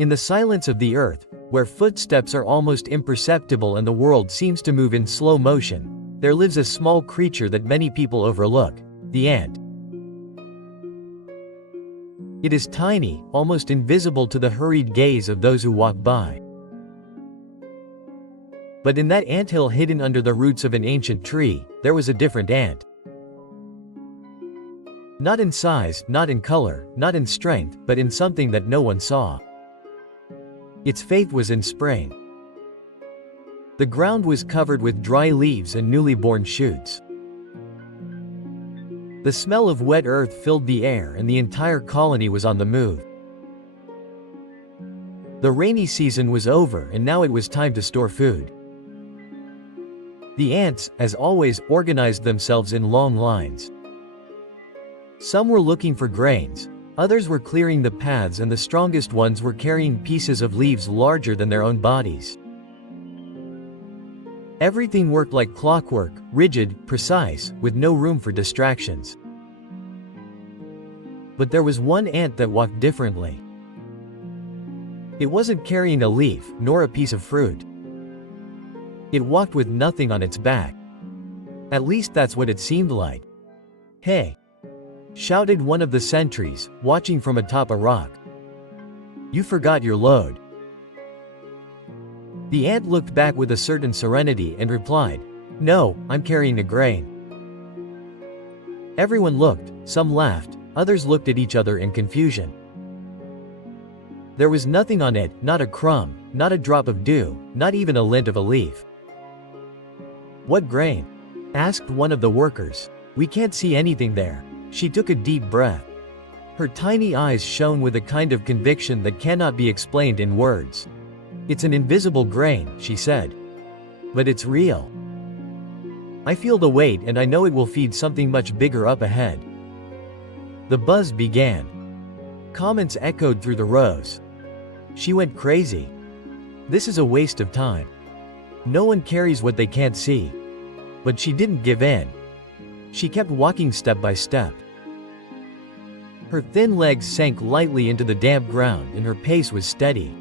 In the silence of the earth, where footsteps are almost imperceptible and the world seems to move in slow motion, there lives a small creature that many people overlook: the ant. It is tiny, almost invisible to the hurried gaze of those who walk by. But in that anthill hidden under the roots of an ancient tree, there was a different ant. Not in size, not in color, not in strength, but in something that no one saw. Its faith was in spring. The ground was covered with dry leaves and newly born shoots. The smell of wet earth filled the air and the entire colony was on the move. The rainy season was over and now it was time to store food. The ants, as always, organized themselves in long lines. Some were looking for grains, others were clearing the paths, and the strongest ones were carrying pieces of leaves larger than their own bodies. Everything worked like clockwork, rigid, precise, with no room for distractions. But there was one ant that walked differently. It wasn't carrying a leaf, nor a piece of fruit. It walked with nothing on its back. At least that's what it seemed like. "Hey!" shouted one of the sentries, watching from atop a rock. "You forgot your load." The ant looked back with a certain serenity and replied, "No, I'm carrying a grain." Everyone looked, some laughed, others looked at each other in confusion. There was nothing on it, not a crumb, not a drop of dew, not even a lint of a leaf. "What grain?" asked one of the workers. "We can't see anything there." She took a deep breath. Her tiny eyes shone with a kind of conviction that cannot be explained in words. "It's an invisible grain," she said. "But it's real. I feel the weight and I know it will feed something much bigger up ahead." The buzz began. Comments echoed through the rows. "She went crazy. This is a waste of time. No one carries what they can't see." But she didn't give in. She kept walking step by step. Her thin legs sank lightly into the damp ground and her pace was steady.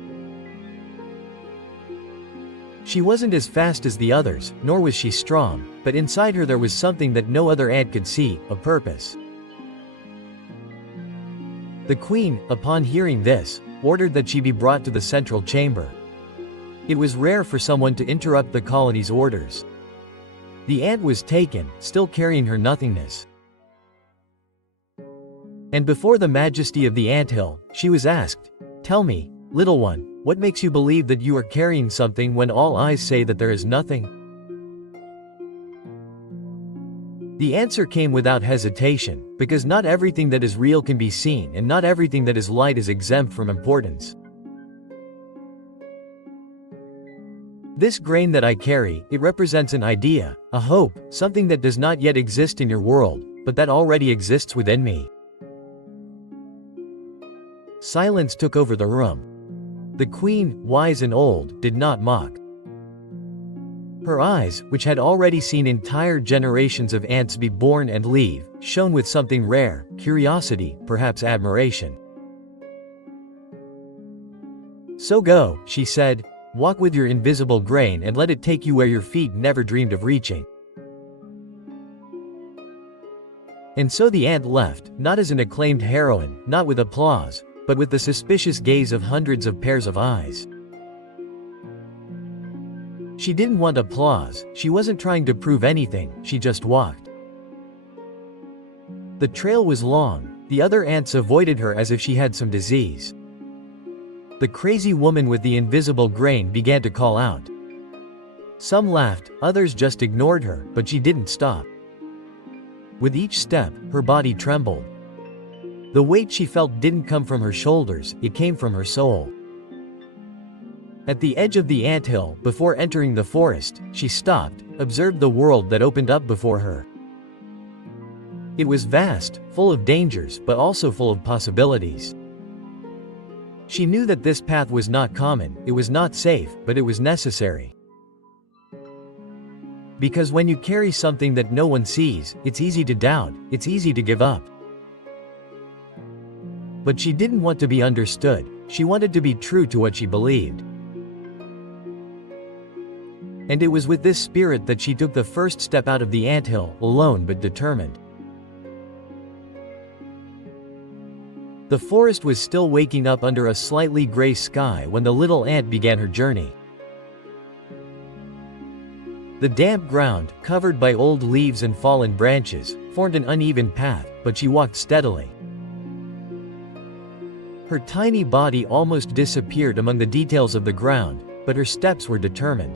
She wasn't as fast as the others, nor was she strong, but inside her there was something that no other ant could see: a purpose. The queen, upon hearing this, ordered that she be brought to the central chamber. It was rare for someone to interrupt the colony's orders. The ant was taken, still carrying her nothingness. And before the majesty of the anthill, she was asked, "Tell me, little one, what makes you believe that you are carrying something when all eyes say that there is nothing?" The answer came without hesitation, because not everything that is real can be seen and not everything that is light is exempt from importance. "This grain that I carry, it represents an idea, a hope, something that does not yet exist in your world, but that already exists within me." Silence took over the room. The queen, wise and old, did not mock. Her eyes, which had already seen entire generations of ants be born and leave, shone with something rare: curiosity, perhaps admiration. "So go," she said. "Walk with your invisible grain and let it take you where your feet never dreamed of reaching." And so the ant left, not as an acclaimed heroine, not with applause, but with the suspicious gaze of hundreds of pairs of eyes. She didn't want applause, she wasn't trying to prove anything, she just walked. The trail was long, the other ants avoided her as if she had some disease. The crazy woman with the invisible grain began to call out. Some laughed, others just ignored her, but she didn't stop. With each step, her body trembled. The weight she felt didn't come from her shoulders, it came from her soul. At the edge of the anthill, before entering the forest, she stopped, observed the world that opened up before her. It was vast, full of dangers, but also full of possibilities. She knew that this path was not common, it was not safe, but it was necessary. Because when you carry something that no one sees, it's easy to doubt, it's easy to give up. But she didn't want to be understood, She wanted to be true to what she believed. And it was with this spirit that she took the first step out of the anthill, alone but determined. The forest was still waking up under a slightly gray sky when the little ant began her journey. The damp ground, covered by old leaves and fallen branches, formed an uneven path, but she walked steadily. Her tiny body almost disappeared among the details of the ground, but her steps were determined.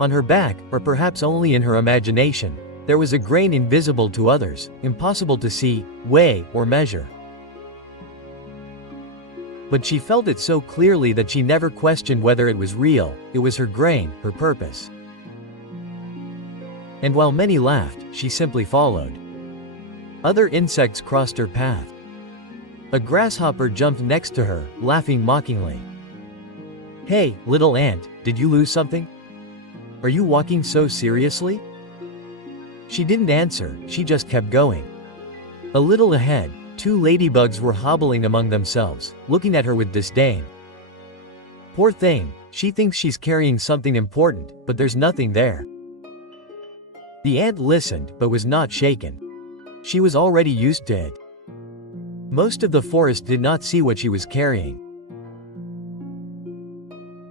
On her back, or perhaps only in her imagination, there was a grain invisible to others, impossible to see, weigh, or measure. But she felt it so clearly that she never questioned whether it was real. It was her grain, her purpose. And while many laughed, she simply followed. Other insects crossed her path. A grasshopper jumped next to her, laughing mockingly. "Hey, little ant, did you lose something? Are you walking so seriously?" She didn't answer, she just kept going. A little ahead, two ladybugs were hobbling among themselves, looking at her with disdain. "Poor thing, she thinks she's carrying something important, but there's nothing there." The ant listened, but was not shaken. She was already used to it. Most of the forest did not see what she was carrying.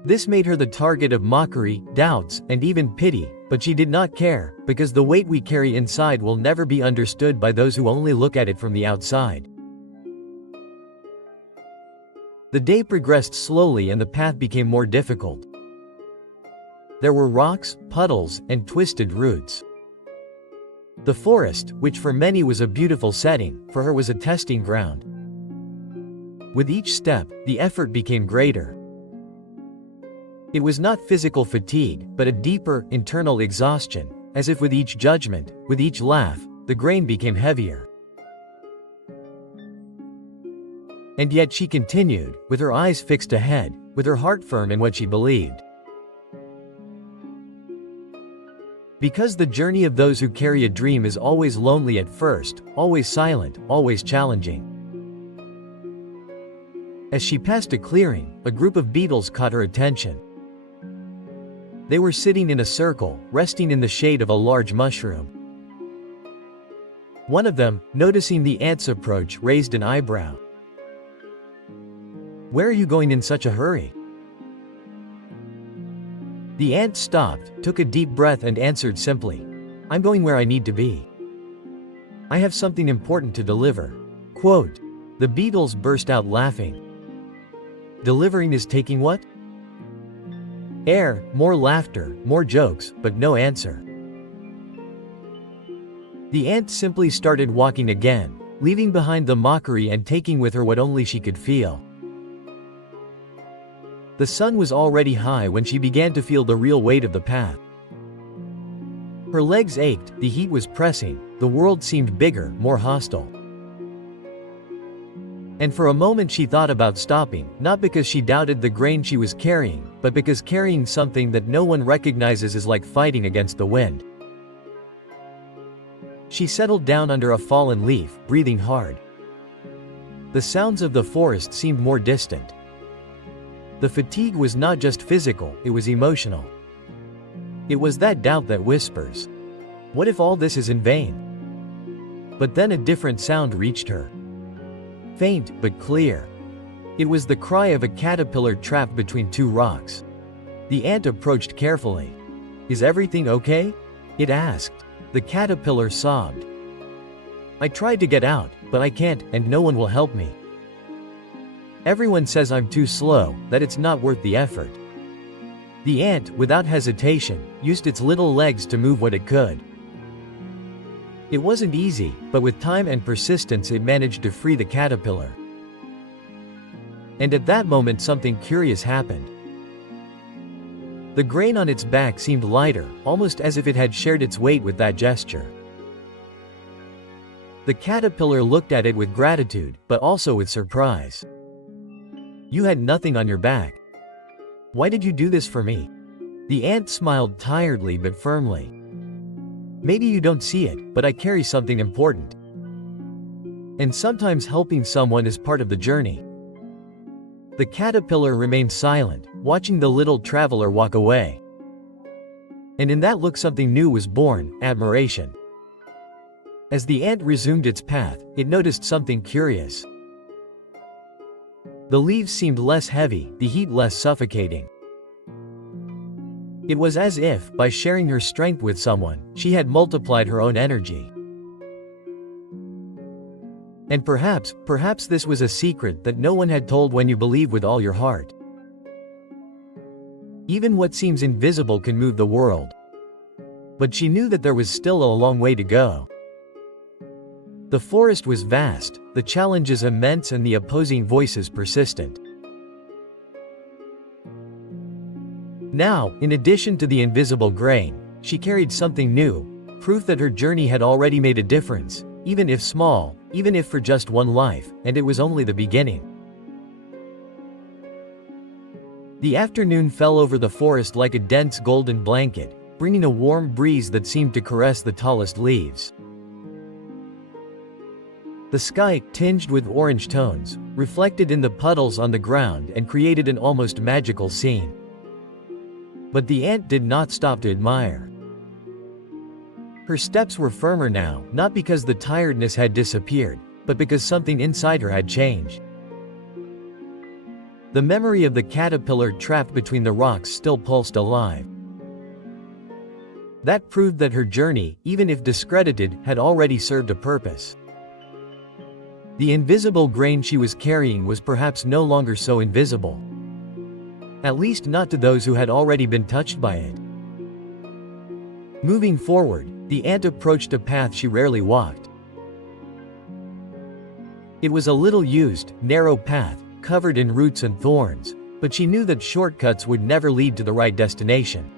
This made her the target of mockery, doubts, and even pity, but she did not care, because the weight we carry inside will never be understood by those who only look at it from the outside. The day progressed slowly and the path became more difficult. There were rocks, puddles, and twisted roots. The forest, which for many was a beautiful setting, for her was a testing ground. With each step, the effort became greater. It was not physical fatigue, but a deeper, internal exhaustion, as if with each judgment, with each laugh, the grain became heavier. And yet she continued, with her eyes fixed ahead, with her heart firm in what she believed. Because the journey of those who carry a dream is always lonely at first, always silent, always challenging. As she passed a clearing, a group of beetles caught her attention. They were sitting in a circle, resting in the shade of a large mushroom. One of them, noticing the ant's approach, raised an eyebrow. "Where are you going in such a hurry?" The ant stopped, took a deep breath and answered simply, "I'm going where I need to be. I have something important to deliver." Quote. The beetles burst out laughing. "Delivering is taking what?" Air, more laughter, more jokes, but no answer. The ant simply started walking again, leaving behind the mockery and taking with her what only she could feel. The sun was already high when she began to feel the real weight of the path. Her legs ached, the heat was pressing, the world seemed bigger, more hostile. And for a moment she thought about stopping, not because she doubted the grain she was carrying, but because carrying something that no one recognizes is like fighting against the wind. She settled down under a fallen leaf, breathing hard. The sounds of the forest seemed more distant. The fatigue was not just physical, it was emotional. It was that doubt that whispers, "What if all this is in vain?" But then a different sound reached her. Faint, but clear. It was the cry of a caterpillar trapped between two rocks. The ant approached carefully. "Is everything okay?" it asked. The caterpillar sobbed. "I tried to get out, but I can't, and no one will help me. Everyone says I'm too slow, that it's not worth the effort." The ant, without hesitation, used its little legs to move what it could. It wasn't easy, but with time and persistence it managed to free the caterpillar. And at that moment something curious happened. The grain on its back seemed lighter, almost as if it had shared its weight with that gesture. The caterpillar looked at it with gratitude, but also with surprise. "You had nothing on your back. Why did you do this for me?" The ant smiled tiredly but firmly. "Maybe you don't see it, but I carry something important." And sometimes helping someone is part of the journey. The caterpillar remained silent, watching the little traveler walk away. And in that look something new was born, admiration. As the ant resumed its path, it noticed something curious. The leaves seemed less heavy, the heat less suffocating. It was as if, by sharing her strength with someone, she had multiplied her own energy. And perhaps this was a secret that no one had told when you believe with all your heart. Even what seems invisible can move the world. But she knew that there was still a long way to go. The forest was vast, the challenges immense and the opposing voices persistent. Now, in addition to the invisible grain, she carried something new, proof that her journey had already made a difference, even if small, even if for just one life, and it was only the beginning. The afternoon fell over the forest like a dense golden blanket, bringing a warm breeze that seemed to caress the tallest leaves. The sky, tinged with orange tones, reflected in the puddles on the ground and created an almost magical scene. But the ant did not stop to admire. Her steps were firmer now, not because the tiredness had disappeared, but because something inside her had changed. The memory of the caterpillar trapped between the rocks still pulsed alive. That proved that her journey, even if discredited, had already served a purpose. The invisible grain she was carrying was perhaps no longer so invisible. At least not to those who had already been touched by it. Moving forward, the ant approached a path she rarely walked. It was a little used, narrow path, covered in roots and thorns, but she knew that shortcuts would never lead to the right destination.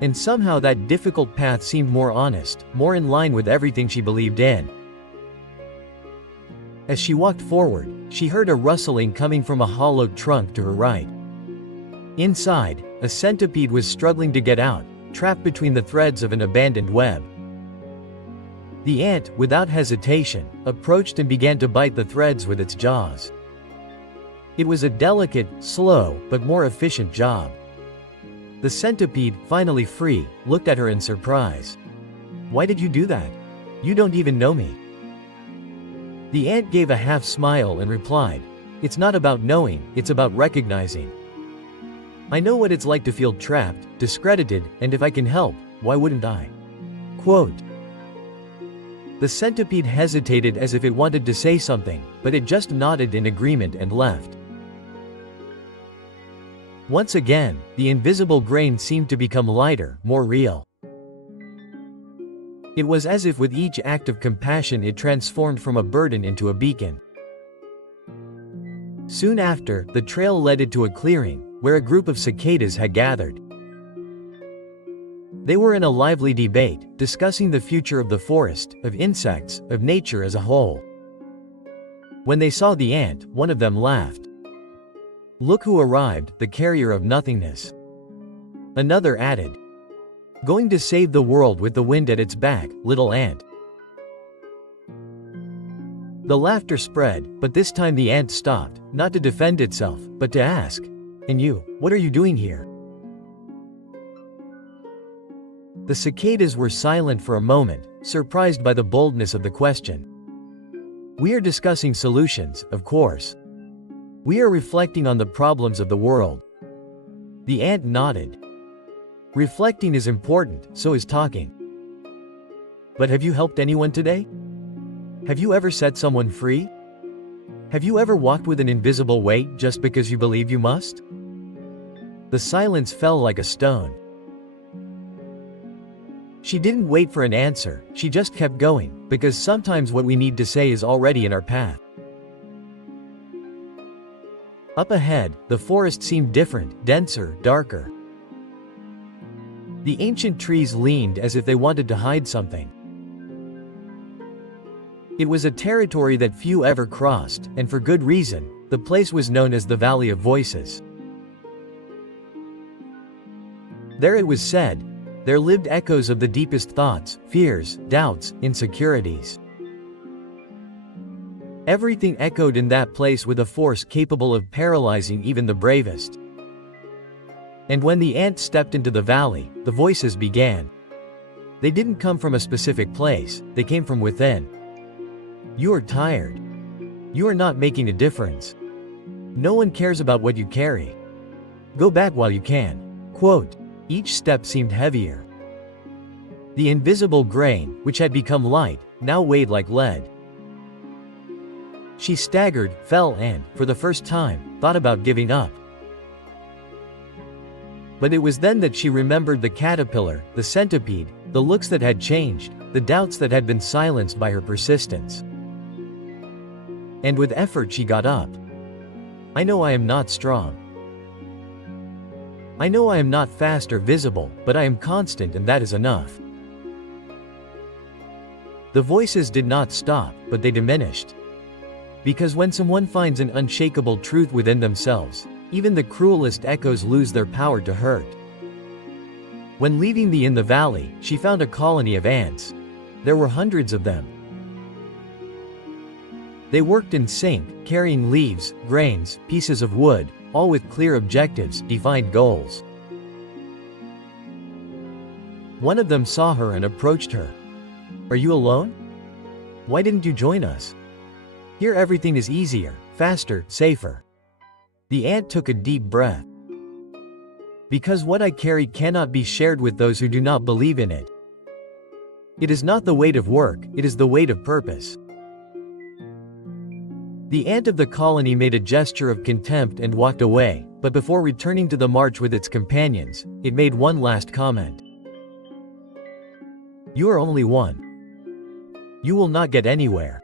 And somehow that difficult path seemed more honest, more in line with everything she believed in. As she walked forward, she heard a rustling coming from a hollowed trunk to her right. Inside, a centipede was struggling to get out, trapped between the threads of an abandoned web. The ant, without hesitation, approached and began to bite the threads with its jaws. It was a delicate, slow, but more efficient job. The centipede, finally free, looked at her in surprise. "Why did you do that? You don't even know me." The ant gave a half smile and replied, "It's not about knowing, it's about recognizing. I know what it's like to feel trapped, discredited, and if I can help, why wouldn't I?" Quote. The centipede hesitated as if it wanted to say something, but it just nodded in agreement and left. Once again, the invisible grain seemed to become lighter, more real. It was as if with each act of compassion it transformed from a burden into a beacon. Soon after, the trail led it to a clearing, where a group of cicadas had gathered. They were in a lively debate, discussing the future of the forest, of insects, of nature as a whole. When they saw the ant, one of them laughed. "Look who arrived, the carrier of nothingness." Another added, "Going to save the world with the wind at its back, little ant." The laughter spread, but this time the ant stopped, not to defend itself, but to ask, "And you, what are you doing here?" The cicadas were silent for a moment, surprised by the boldness of the question. "We are discussing solutions, of course. We are reflecting on the problems of the world." The ant nodded. "Reflecting is important, so is talking. But have you helped anyone today? Have you ever set someone free? Have you ever walked with an invisible weight just because you believe you must?" The silence fell like a stone. She didn't wait for an answer, she just kept going, because sometimes what we need to say is already in our path. Up ahead, the forest seemed different, denser, darker. The ancient trees leaned as if they wanted to hide something. It was a territory that few ever crossed, and for good reason. The place was known as the Valley of Voices. There it was said, There lived echoes of the deepest thoughts, fears, doubts, insecurities. Everything echoed in that place with a force capable of paralyzing even the bravest. And when the ant stepped into the valley, the voices began. They didn't come from a specific place, they came from within. You are tired. You are not making a difference. No one cares about what you carry. Go back while you can. Quote. Each step seemed heavier. The invisible grain, which had become light, now weighed like lead. She staggered, fell and, for the first time, thought about giving up. But it was then that she remembered the caterpillar, the centipede, the looks that had changed, the doubts that had been silenced by her persistence. And with effort she got up. I know I am not strong. I know I am not fast or visible, but I am constant, and that is enough. The voices did not stop, but they diminished. Because when someone finds an unshakable truth within themselves, even the cruelest echoes lose their power to hurt. When leaving the inn the valley, she found a colony of ants. There were hundreds of them. They worked in sync, carrying leaves, grains, pieces of wood, all with clear objectives, defined goals. One of them saw her and approached her. Are you alone? Why didn't you join us? Here everything is easier, faster, safer. The ant took a deep breath. Because what I carry cannot be shared with those who do not believe in it. It is not the weight of work, it is the weight of purpose. The ant of the colony made a gesture of contempt and walked away, but before returning to the march with its companions, it made one last comment. You are only one. You will not get anywhere.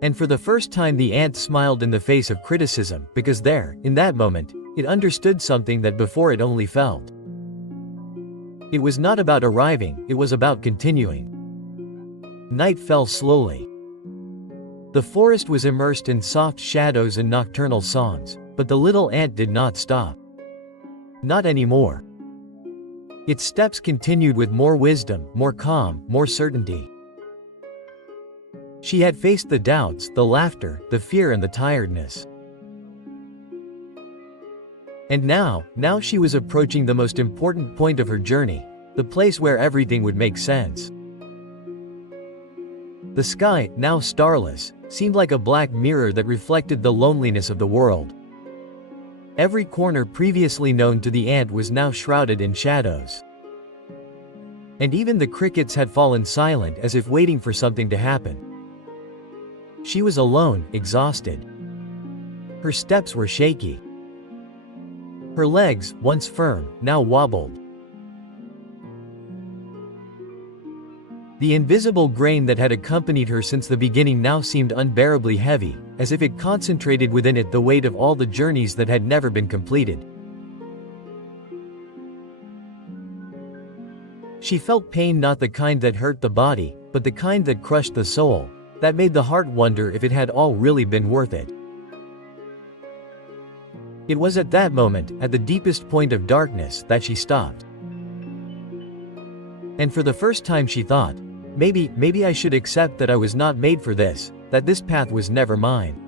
And for the first time the ant smiled in the face of criticism, because there, in that moment, it understood something that before it only felt. It was not about arriving, it was about continuing. Night fell slowly. The forest was immersed in soft shadows and nocturnal songs, but the little ant did not stop. Not anymore. Its steps continued with more wisdom, more calm, more certainty. She had faced the doubts, the laughter, the fear and the tiredness. And now she was approaching the most important point of her journey, the place where everything would make sense. The sky, now starless, seemed like a black mirror that reflected the loneliness of the world. Every corner previously known to the ant was now shrouded in shadows. And even the crickets had fallen silent as if waiting for something to happen. She was alone, exhausted. Her steps were shaky. Her legs, once firm, now wobbled. The invisible grain that had accompanied her since the beginning now seemed unbearably heavy, as if it concentrated within it the weight of all the journeys that had never been completed. She felt pain, not the kind that hurt the body, but the kind that crushed the soul, that made the heart wonder if it had all really been worth it. It was at that moment, at the deepest point of darkness, that she stopped. And for the first time she thought, maybe I should accept that I was not made for this, that this path was never mine.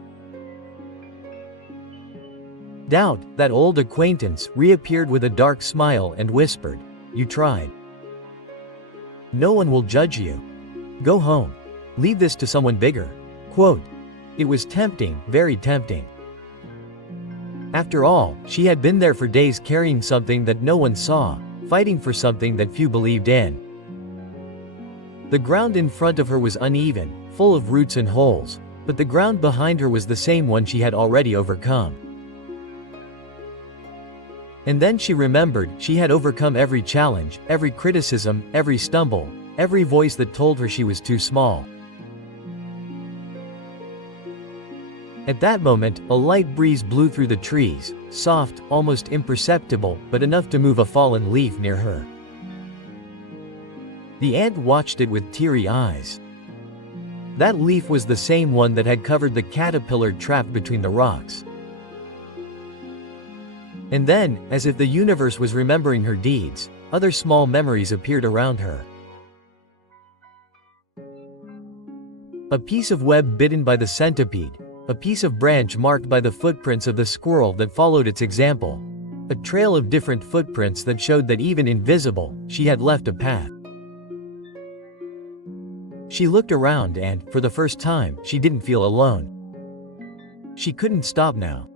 Doubt, that old acquaintance, reappeared with a dark smile and whispered, "You tried. No one will judge you. Go home. Leave this to someone bigger." Quote. It was tempting, very tempting. After all, she had been there for days carrying something that no one saw, fighting for something that few believed in. The ground in front of her was uneven, full of roots and holes, but the ground behind her was the same one she had already overcome. And then she remembered, she had overcome every challenge, every criticism, every stumble, every voice that told her she was too small. At that moment, a light breeze blew through the trees, soft, almost imperceptible, but enough to move a fallen leaf near her. The ant watched it with teary eyes. That leaf was the same one that had covered the caterpillar trapped between the rocks. And then, as if the universe was remembering her deeds, other small memories appeared around her. A piece of web bitten by the centipede, a piece of branch marked by the footprints of the squirrel that followed its example, a trail of different footprints that showed that even invisible, she had left a path. She looked around and, for the first time, she didn't feel alone. She couldn't stop now.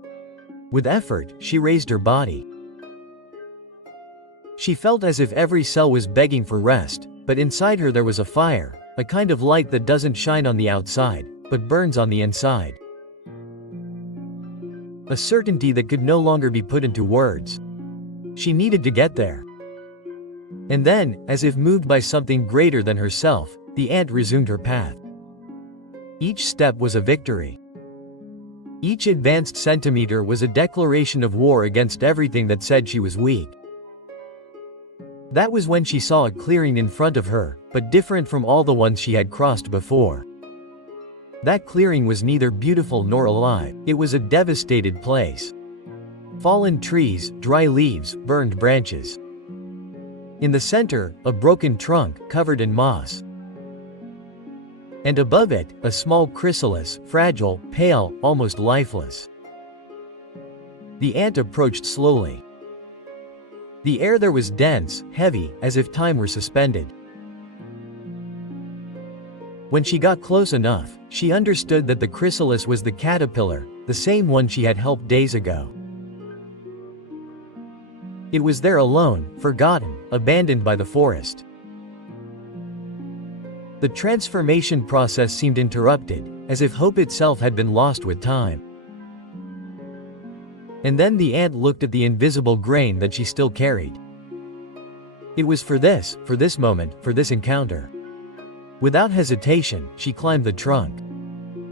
With effort, she raised her body. She felt as if every cell was begging for rest, but inside her there was a fire, a kind of light that doesn't shine on the outside, but burns on the inside. A certainty that could no longer be put into words. She needed to get there. And then, as if moved by something greater than herself, the ant resumed her path. Each step was a victory. Each advanced centimeter was a declaration of war against everything that said she was weak. That was when she saw a clearing in front of her, but different from all the ones she had crossed before. That clearing was neither beautiful nor alive, it was a devastated place. Fallen trees, dry leaves, burned branches. In the center, a broken trunk, covered in moss. And above it, a small chrysalis, fragile, pale, almost lifeless. The ant approached slowly. The air there was dense, heavy, as if time were suspended. When she got close enough, she understood that the chrysalis was the caterpillar, the same one she had helped days ago. It was there alone, forgotten, abandoned by the forest. The transformation process seemed interrupted, as if hope itself had been lost with time. And then the ant looked at the invisible grain that she still carried. It was for this moment, for this encounter. Without hesitation, she climbed the trunk.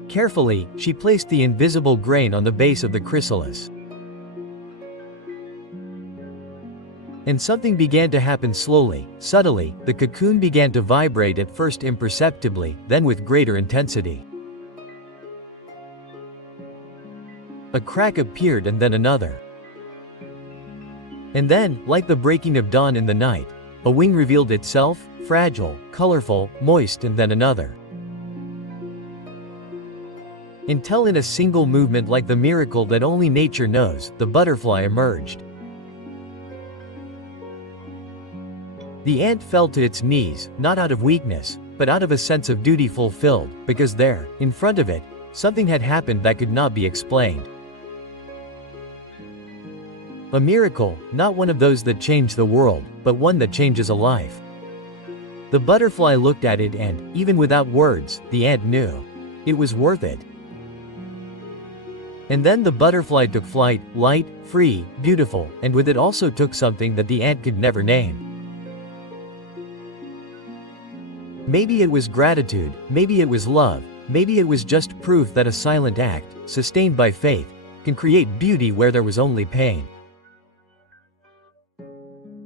Carefully, she placed the invisible grain on the base of the chrysalis. And something began to happen slowly, subtly. The cocoon began to vibrate at first imperceptibly, then with greater intensity. A crack appeared and then another. And then, like the breaking of dawn in the night, a wing revealed itself, fragile, colorful, moist, and then another. Until in a single movement, like the miracle that only nature knows, the butterfly emerged. The ant fell to its knees, not out of weakness, but out of a sense of duty fulfilled, because there, in front of it, something had happened that could not be explained. A miracle, not one of those that change the world, but one that changes a life. The butterfly looked at it and, even without words, the ant knew. It was worth it. And then the butterfly took flight, light, free, beautiful, and with it also took something that the ant could never name. Maybe it was gratitude, maybe it was love, maybe it was just proof that a silent act, sustained by faith, can create beauty where there was only pain.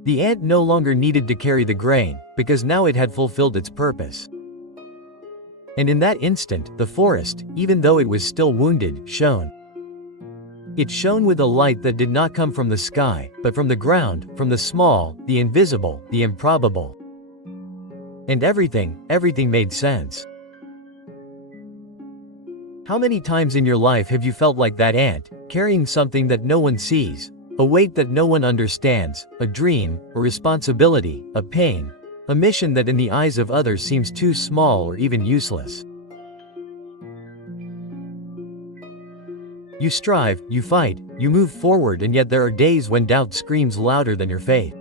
The ant no longer needed to carry the grain, because now it had fulfilled its purpose. And in that instant, the forest, even though it was still wounded, shone. It shone with a light that did not come from the sky, but from the ground, from the small, the invisible, the improbable. And everything made sense. How many times in your life have you felt like that ant, carrying something that no one sees, a weight that no one understands, a dream, a responsibility, a pain, a mission that in the eyes of others seems too small or even useless? You strive, you fight, you move forward, and yet there are days when doubt screams louder than your faith.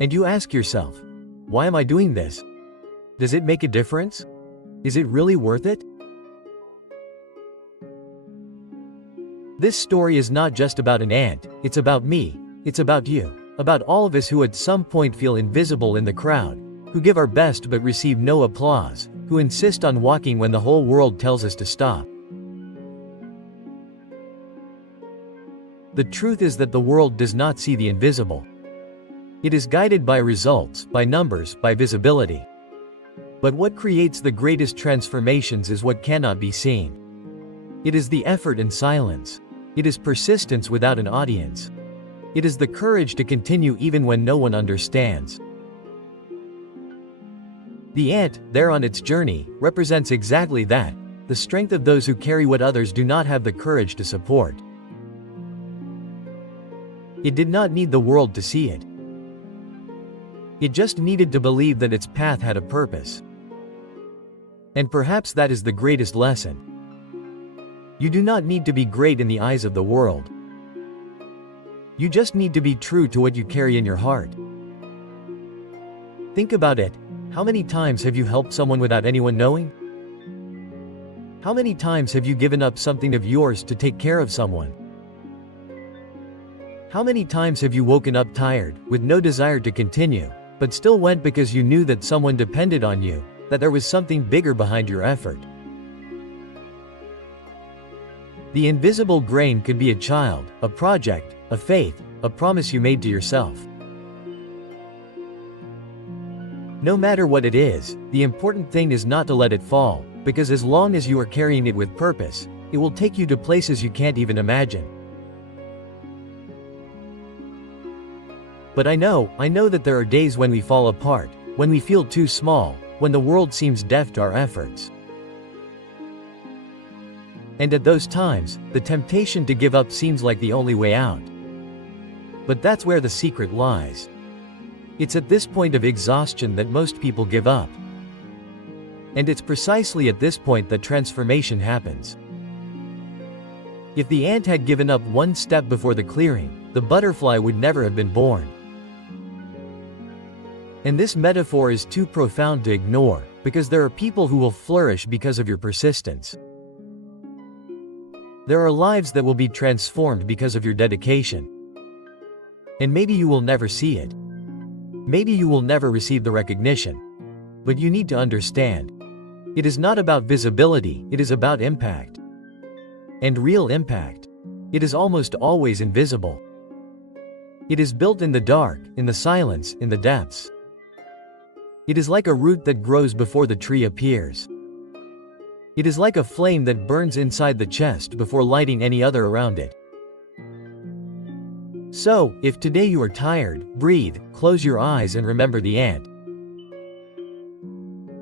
And you ask yourself, why am I doing this? Does it make a difference? Is it really worth it? This story is not just about an ant, it's about me, it's about you, about all of us who at some point feel invisible in the crowd, who give our best but receive no applause, who insist on walking when the whole world tells us to stop. The truth is that the world does not see the invisible. It is guided by results, by numbers, by visibility. But what creates the greatest transformations is what cannot be seen. It is the effort and silence. It is persistence without an audience. It is the courage to continue even when no one understands. The ant, there on its journey, represents exactly that, the strength of those who carry what others do not have the courage to support. It did not need the world to see it. It just needed to believe that its path had a purpose. And perhaps that is the greatest lesson. You do not need to be great in the eyes of the world. You just need to be true to what you carry in your heart. Think about it. How many times have you helped someone without anyone knowing? How many times have you given up something of yours to take care of someone? How many times have you woken up tired, with no desire to continue, but still went because you knew that someone depended on you, that there was something bigger behind your effort? The invisible grain could be a child, a project, a faith, a promise you made to yourself. No matter what it is, the important thing is not to let it fall, because as long as you are carrying it with purpose, it will take you to places you can't even imagine. But I know that there are days when we fall apart, when we feel too small, when the world seems deaf to our efforts. And at those times, the temptation to give up seems like the only way out. But that's where the secret lies. It's at this point of exhaustion that most people give up. And it's precisely at this point that transformation happens. If the ant had given up one step before the clearing, the butterfly would never have been born. And this metaphor is too profound to ignore, because there are people who will flourish because of your persistence. There are lives that will be transformed because of your dedication. And maybe you will never see it. Maybe you will never receive the recognition. But you need to understand. It is not about visibility, it is about impact. And real impact. It is almost always invisible. It is built in the dark, in the silence, in the depths. It is like a root that grows before the tree appears. It is like a flame that burns inside the chest before lighting any other around it. So, if today you are tired, breathe, close your eyes and remember the ant.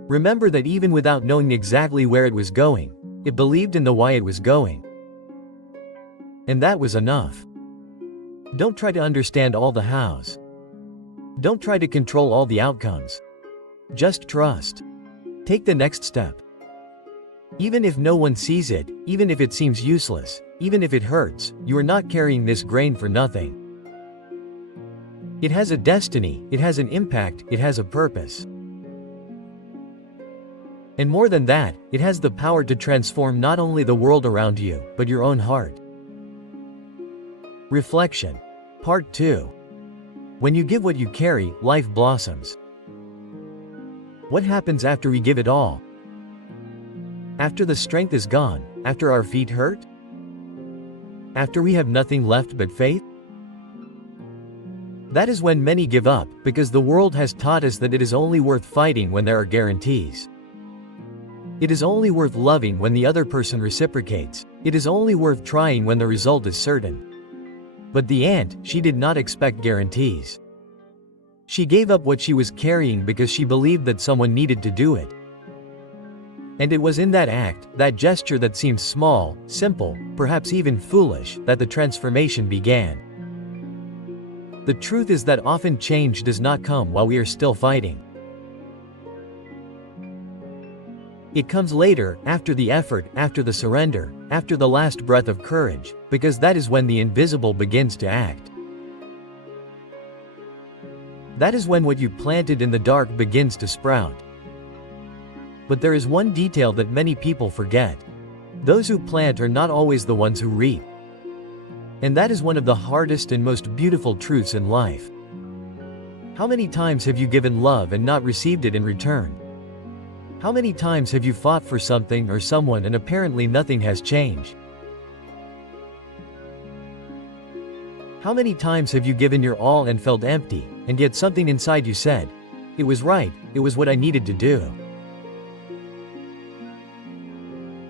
Remember that even without knowing exactly where it was going, it believed in the why it was going. And that was enough. Don't try to understand all the hows. Don't try to control all the outcomes. Just trust. Take the next step. Even if no one sees it, even if it seems useless, even if it hurts, you are not carrying this grain for nothing. It has a destiny, it has an impact, it has a purpose. And more than that, it has the power to transform not only the world around you, but your own heart. Reflection. Part 2. When you give what you carry, life blossoms. What happens after we give it all? After the strength is gone, after our feet hurt? After we have nothing left but faith? That is when many give up, because the world has taught us that it is only worth fighting when there are guarantees. It is only worth loving when the other person reciprocates. It is only worth trying when the result is certain. But the ant, she did not expect guarantees. She gave up what she was carrying because she believed that someone needed to do it. And it was in that act, that gesture that seemed small, simple, perhaps even foolish, that the transformation began. The truth is that often change does not come while we are still fighting. It comes later, after the effort, after the surrender, after the last breath of courage, because that is when the invisible begins to act. That is when what you planted in the dark begins to sprout. But there is one detail that many people forget. Those who plant are not always the ones who reap. And that is one of the hardest and most beautiful truths in life. How many times have you given love and not received it in return? How many times have you fought for something or someone and apparently nothing has changed? How many times have you given your all and felt empty, and yet something inside you said, "It was right, it was what I needed to do"?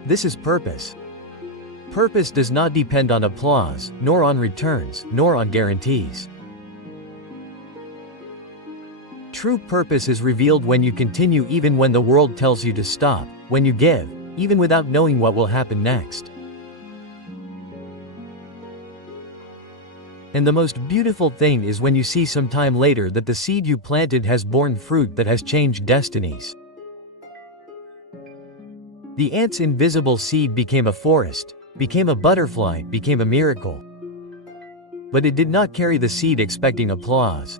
This is purpose. Purpose does not depend on applause, nor on returns, nor on guarantees. True purpose is revealed when you continue even when the world tells you to stop, when you give, even without knowing what will happen next. And the most beautiful thing is when you see some time later that the seed you planted has borne fruit that has changed destinies. The ant's invisible seed became a forest, became a butterfly, became a miracle. But it did not carry the seed expecting applause.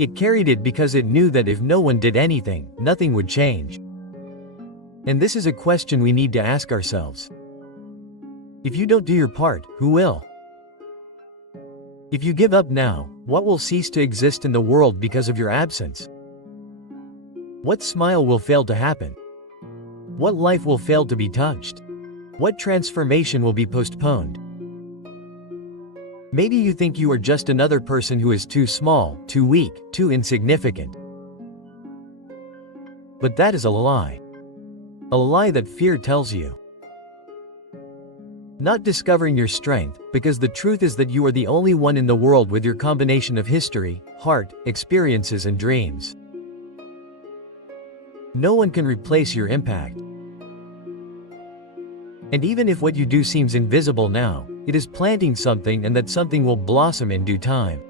It carried it because it knew that if no one did anything, nothing would change. And this is a question we need to ask ourselves. If you don't do your part, who will? If you give up now, what will cease to exist in the world because of your absence? What smile will fail to happen? What life will fail to be touched? What transformation will be postponed? Maybe you think you are just another person who is too small, too weak, too insignificant. But that is a lie. A lie that fear tells you. Not discovering your strength, because the truth is that you are the only one in the world with your combination of history, heart, experiences and dreams. No one can replace your impact. And even if what you do seems invisible now, it is planting something, and that something will blossom in due time.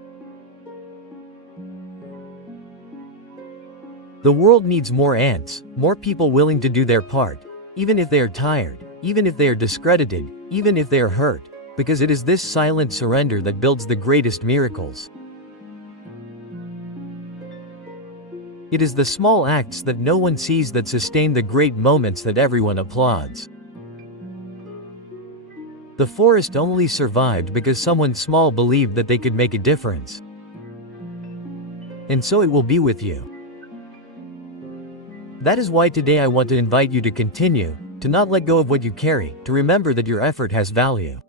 The world needs more ants, more people willing to do their part, even if they are tired, even if they are discredited, even if they are hurt, because it is this silent surrender that builds the greatest miracles. It is the small acts that no one sees that sustain the great moments that everyone applauds. The forest only survived because someone small believed that they could make a difference. And so it will be with you. That is why today I want to invite you to continue, to not let go of what you carry, to remember that your effort has value.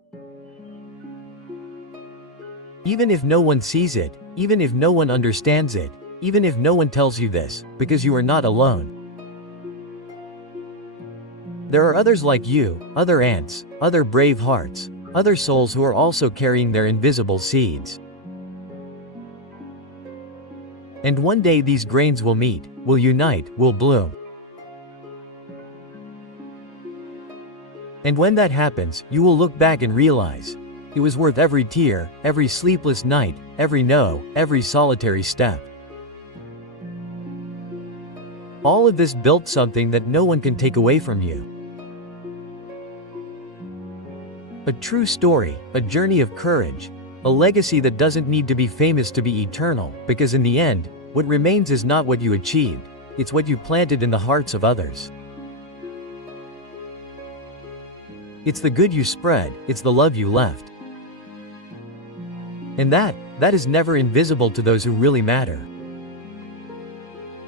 Even if no one sees it, even if no one understands it, even if no one tells you this, because you are not alone. There are others like you, other ants, other brave hearts, other souls who are also carrying their invisible seeds. And one day these grains will meet, will unite, will bloom. And when that happens, you will look back and realize, it was worth every tear, every sleepless night, every no, every solitary step. All of this built something that no one can take away from you. A true story, a journey of courage, a legacy that doesn't need to be famous to be eternal, because in the end, what remains is not what you achieved, it's what you planted in the hearts of others. It's the good you spread, it's the love you left. And that is never invisible to those who really matter.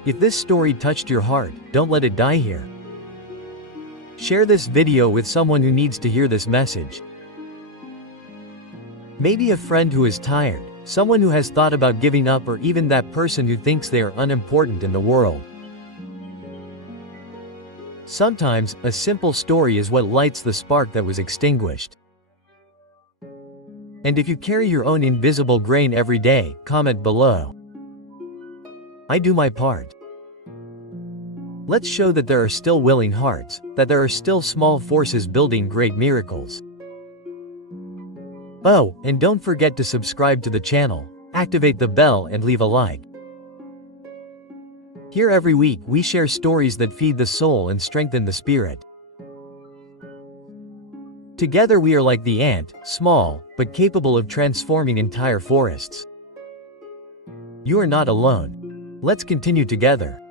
If this story touched your heart, don't let it die here. Share this video with someone who needs to hear this message. Maybe a friend who is tired, someone who has thought about giving up, or even that person who thinks they are unimportant in the world. Sometimes, a simple story is what lights the spark that was extinguished. And if you carry your own invisible grain every day, comment below. I do my part. Let's show that there are still willing hearts, that there are still small forces building great miracles. Oh, and don't forget to subscribe to the channel, activate the bell and leave a like. Here every week we share stories that feed the soul and strengthen the spirit. Together we are like the ant, small, but capable of transforming entire forests. You are not alone. Let's continue together.